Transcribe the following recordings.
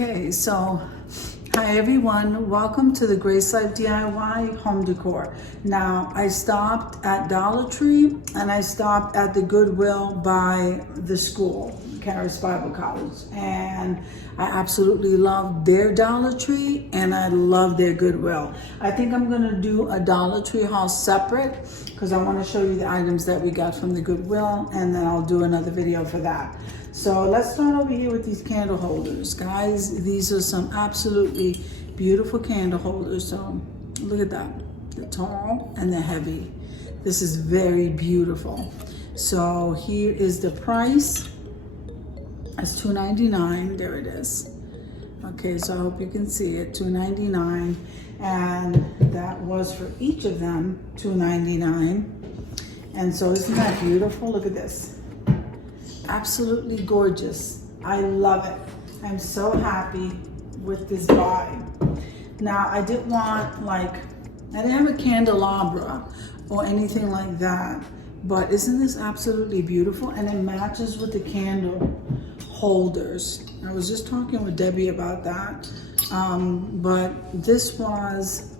Okay, so hi everyone, welcome to the Grace Life DIY home decor. Now I stopped at Dollar Tree and I stopped at the Goodwill by the school, Caris Bible College, and I absolutely love their Dollar Tree and I love their Goodwill. I think I'm gonna do a Dollar Tree haul separate because I want to show you the items that we got from the Goodwill, and then I'll do another video for that. So let's start over here with these candle holders, guys. These are some absolutely beautiful candle holders. So look at that, the tall and the heavy. This is very beautiful. So here is the price. It's $2.99. There it is. Okay, so I hope you can see it, $2.99, and that was for each of them $2.99. And so isn't that beautiful? Look at this. Absolutely gorgeous. I love it. I'm so happy with this buy. Now I didn't have a candelabra or anything like that, but isn't this absolutely beautiful? And it matches with the candle holders. I was just talking with Debbie about that, but this was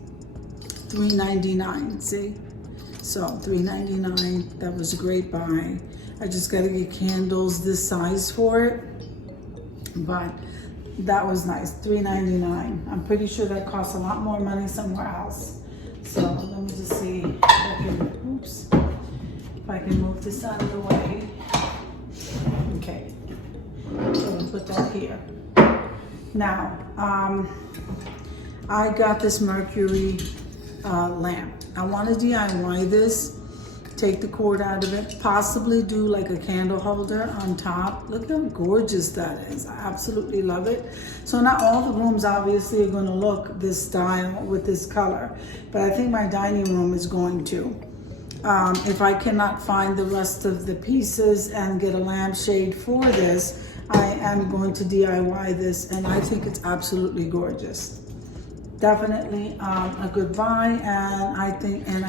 $3.99, see? So $3.99, that was a great buy. I just gotta get candles this size for it, but that was nice, $3.99. I'm pretty sure that costs a lot more money somewhere else. So let me just see if I can move this out of the way. Okay, so we'll put that here. Now, I got this Mercury lamp. I want to DIY this. Take the cord out of it, possibly do like a candle holder on top. Look how gorgeous that is. I absolutely love it. So not all the rooms obviously are going to look this style with this color, but I think my dining room is going to. If I cannot find the rest of the pieces and get a lampshade for this, I am going to DIY this, and I think it's absolutely gorgeous. Definitely a good buy, and I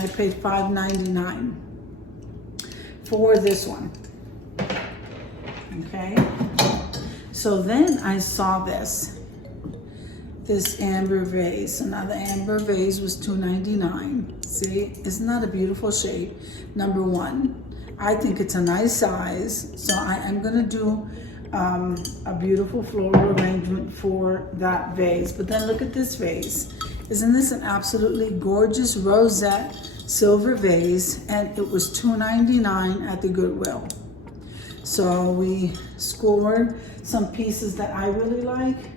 paid $5.99 for this one. Okay, so then I saw this amber vase. Another amber vase was $2.99. See, isn't that a beautiful shape? Number one, I think it's a nice size, so I am gonna do a beautiful floral arrangement for that vase. But then look at this vase. Isn't this an absolutely gorgeous rosette silver vase? And it was $2.99 at the Goodwill. So we scored some pieces that I really like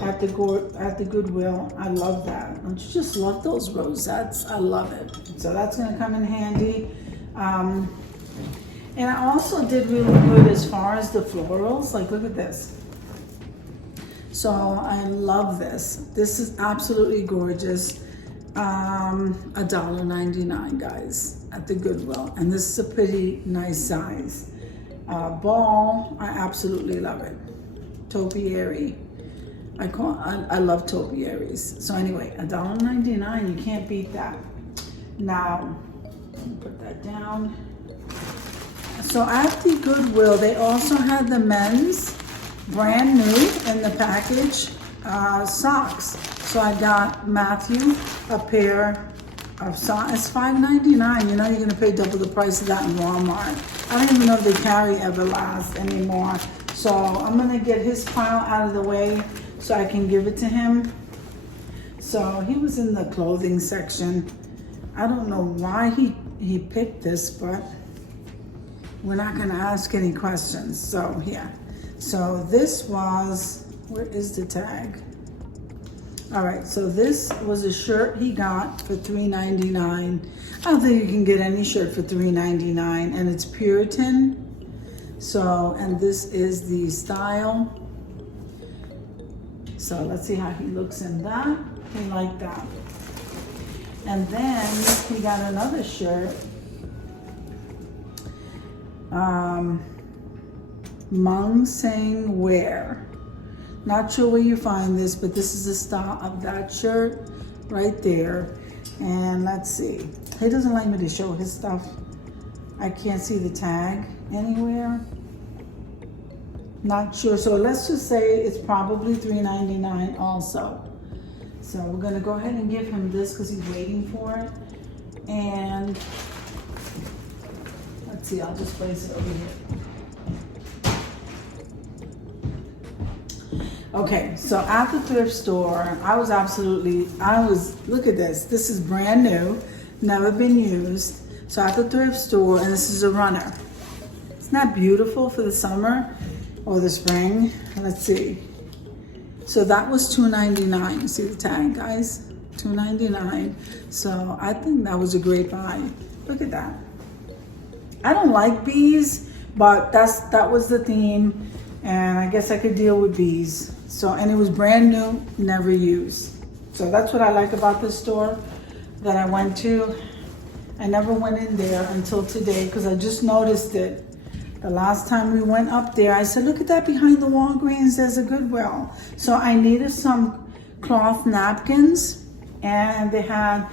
at the Goodwill. I love that. Don't you just love those rosettes? I love it. So that's gonna come in handy. And I also did really good as far as the florals. Like, look at this. So I love this. This is absolutely gorgeous. $1.99, guys, at the Goodwill. And this is a pretty nice size. Ball, I absolutely love it. Topiary. I love topiaries. So anyway, $1.99, you can't beat that. Now, put that down. So at the Goodwill, they also had the men's brand new in the package socks. So I got Matthew a pair of socks. It's $5.99. You know you're gonna pay double the price of that in Walmart. I don't even know if they carry Everlast anymore. So I'm gonna get his pile out of the way so I can give it to him. So he was in the clothing section. I don't know why he picked this, but we're not gonna ask any questions. So yeah, so this was, where is the tag? All right, so this was a shirt he got for $3.99. I don't think you can get any shirt for $3.99, and it's Puritan. So, and this is the style. So let's see how he looks in that. He liked that. And then he got another shirt. Mung Sang Wear. Not sure where you find this, but this is the style of that shirt right there. And let's see. He doesn't like me to show his stuff. I can't see the tag anywhere. Not sure. So let's just say it's probably $3.99 also. So we're gonna go ahead and give him this because he's waiting for it. And let's see, I'll just place it over here. Okay, so at the thrift store, look at this. This is brand new, never been used. So at the thrift store, and this is a runner. Isn't that beautiful for the summer or the spring? Let's see. So that was $2.99. See the tag, guys? $2.99. So I think that was a great buy. Look at that. I don't like bees, but that was the theme, and I guess I could deal with bees. So, and it was brand new, never used. So that's what I like about this store that I went to. I never went in there until today because I just noticed it. The last time we went up there, I said, look at that behind the Walgreens, there's a Goodwill. So I needed some cloth napkins, and they had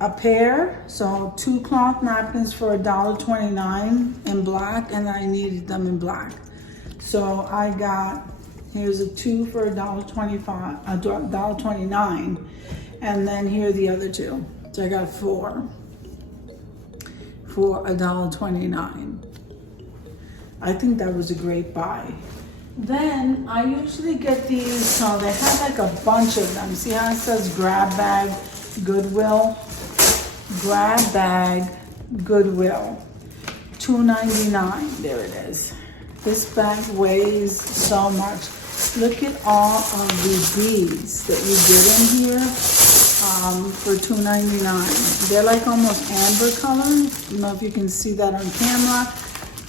a pair, so 2 cloth napkins for $1.29 in black, and I needed them in black. So I got, here's a 2 for $1.29, and then here are the other 2. So I got 4 for $1.29. I think that was a great buy. Then I usually get these, so they have like a bunch of them. See how it says grab bag, Goodwill? Grab bag, Goodwill. $2.99, there it is. This bag weighs so much. Look at all of the beads that you get in here for $2.99. They're like almost amber color. I don't know if you can see that on camera.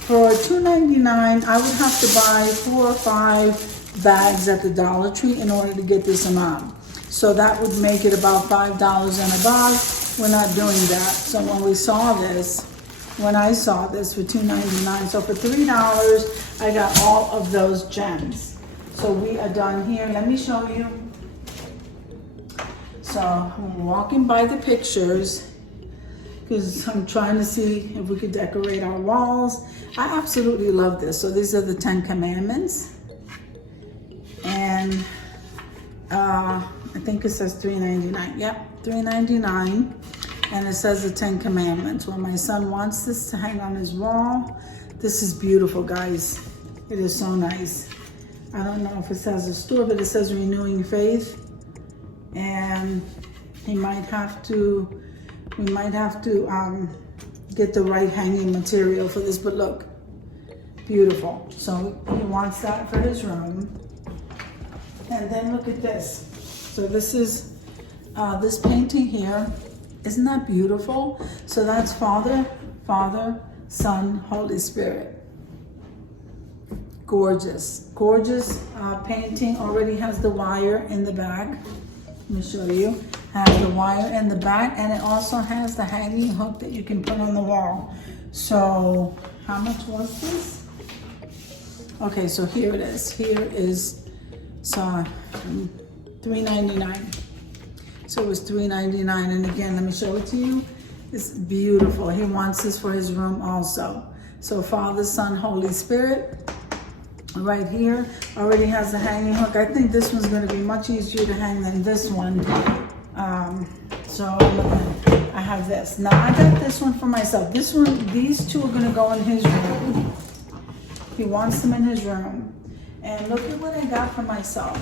For $2.99, I would have to buy 4 or 5 bags at the Dollar Tree in order to get this amount. So that would make it about $5 and above. We're not doing that. So when I saw this for $2.99, so for $3, I got all of those gems. So we are done here. Let me show you. So I'm walking by the pictures because I'm trying to see if we could decorate our walls. I absolutely love this. So these are the 10 Commandments. And I think it says $3.99. Yep, $3.99. And it says the 10 Commandments. When my son wants this to hang on his wall, this is beautiful, guys. It is so nice. I don't know if it says a store, but it says renewing faith. And we might have to get the right hanging material for this, but look, beautiful. So he wants that for his room. And then look at this. So this is this painting here. Isn't that beautiful? So that's Father, Son, Holy Spirit. Gorgeous, gorgeous painting. Already has the wire in the back. Let me show you. Has the wire in the back, and it also has the hanging hook that you can put on the wall. So how much was this? Okay, so here it is. Here is $3.99. So it was $3.99, and again, let me show it to you. It's beautiful. He wants this for his room also. So Father, Son, Holy Spirit. Right here already has the hanging hook. I think this one's going to be much easier to hang than this one. So I have this. Now I got this one for myself. This one, these 2 are going to go in his room. He wants them in his room. And look at what I got for myself.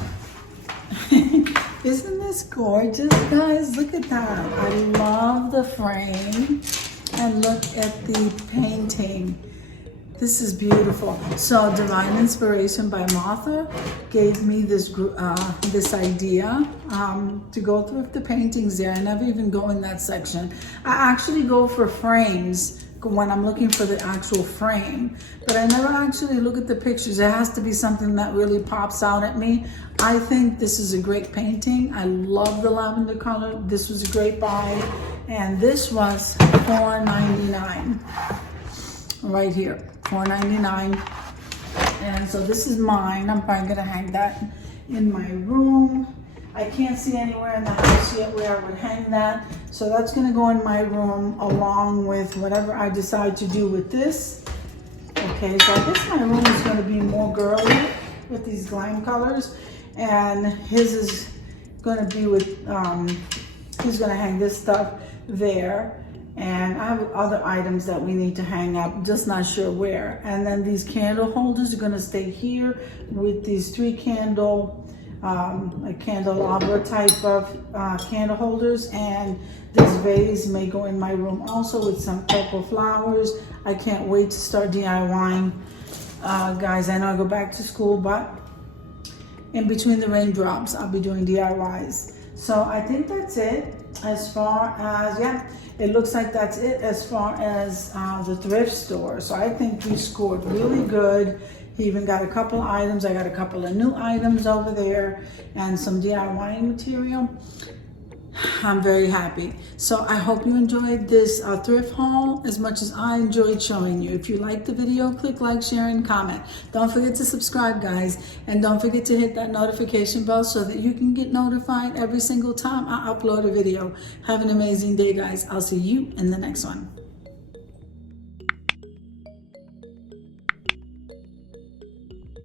Isn't this gorgeous, guys? Look at that. I love the frame. And look at the painting. This is beautiful. So Divine Inspiration by Martha gave me this idea to go thrift the paintings there. I never even go in that section. I actually go for frames when I'm looking for the actual frame, but I never actually look at the pictures. It has to be something that really pops out at me. I think this is a great painting. I love the lavender color. This was a great buy, and this was $4.99 right here. $4.99. And so this is mine. I'm probably gonna hang that in my room. I can't see anywhere in the house yet where I would hang that. So that's gonna go in my room along with whatever I decide to do with this. Okay, so I guess my room is gonna be more girly. with these glam colors, and his is gonna be with, he's gonna hang this stuff there. And I have other items that we need to hang up, just not sure where. And then these candle holders are gonna stay here with these 3 candle, like candelabra type of candle holders. And this vase may go in my room also with some purple flowers. I can't wait to start DIYing. Guys, I know I go back to school, but in between the raindrops, I'll be doing DIYs. So I think that's it as far as, yeah, it looks like that's it as far as the thrift store. So I think we scored really good. He even got a couple of items. I got a couple of new items over there and some DIY material. I'm very happy. So I hope you enjoyed this thrift haul as much as I enjoyed showing you. If you liked the video, click like, share, and comment. Don't forget to subscribe, guys. And don't forget to hit that notification bell so that you can get notified every single time I upload a video. Have an amazing day, guys. I'll see you in the next one.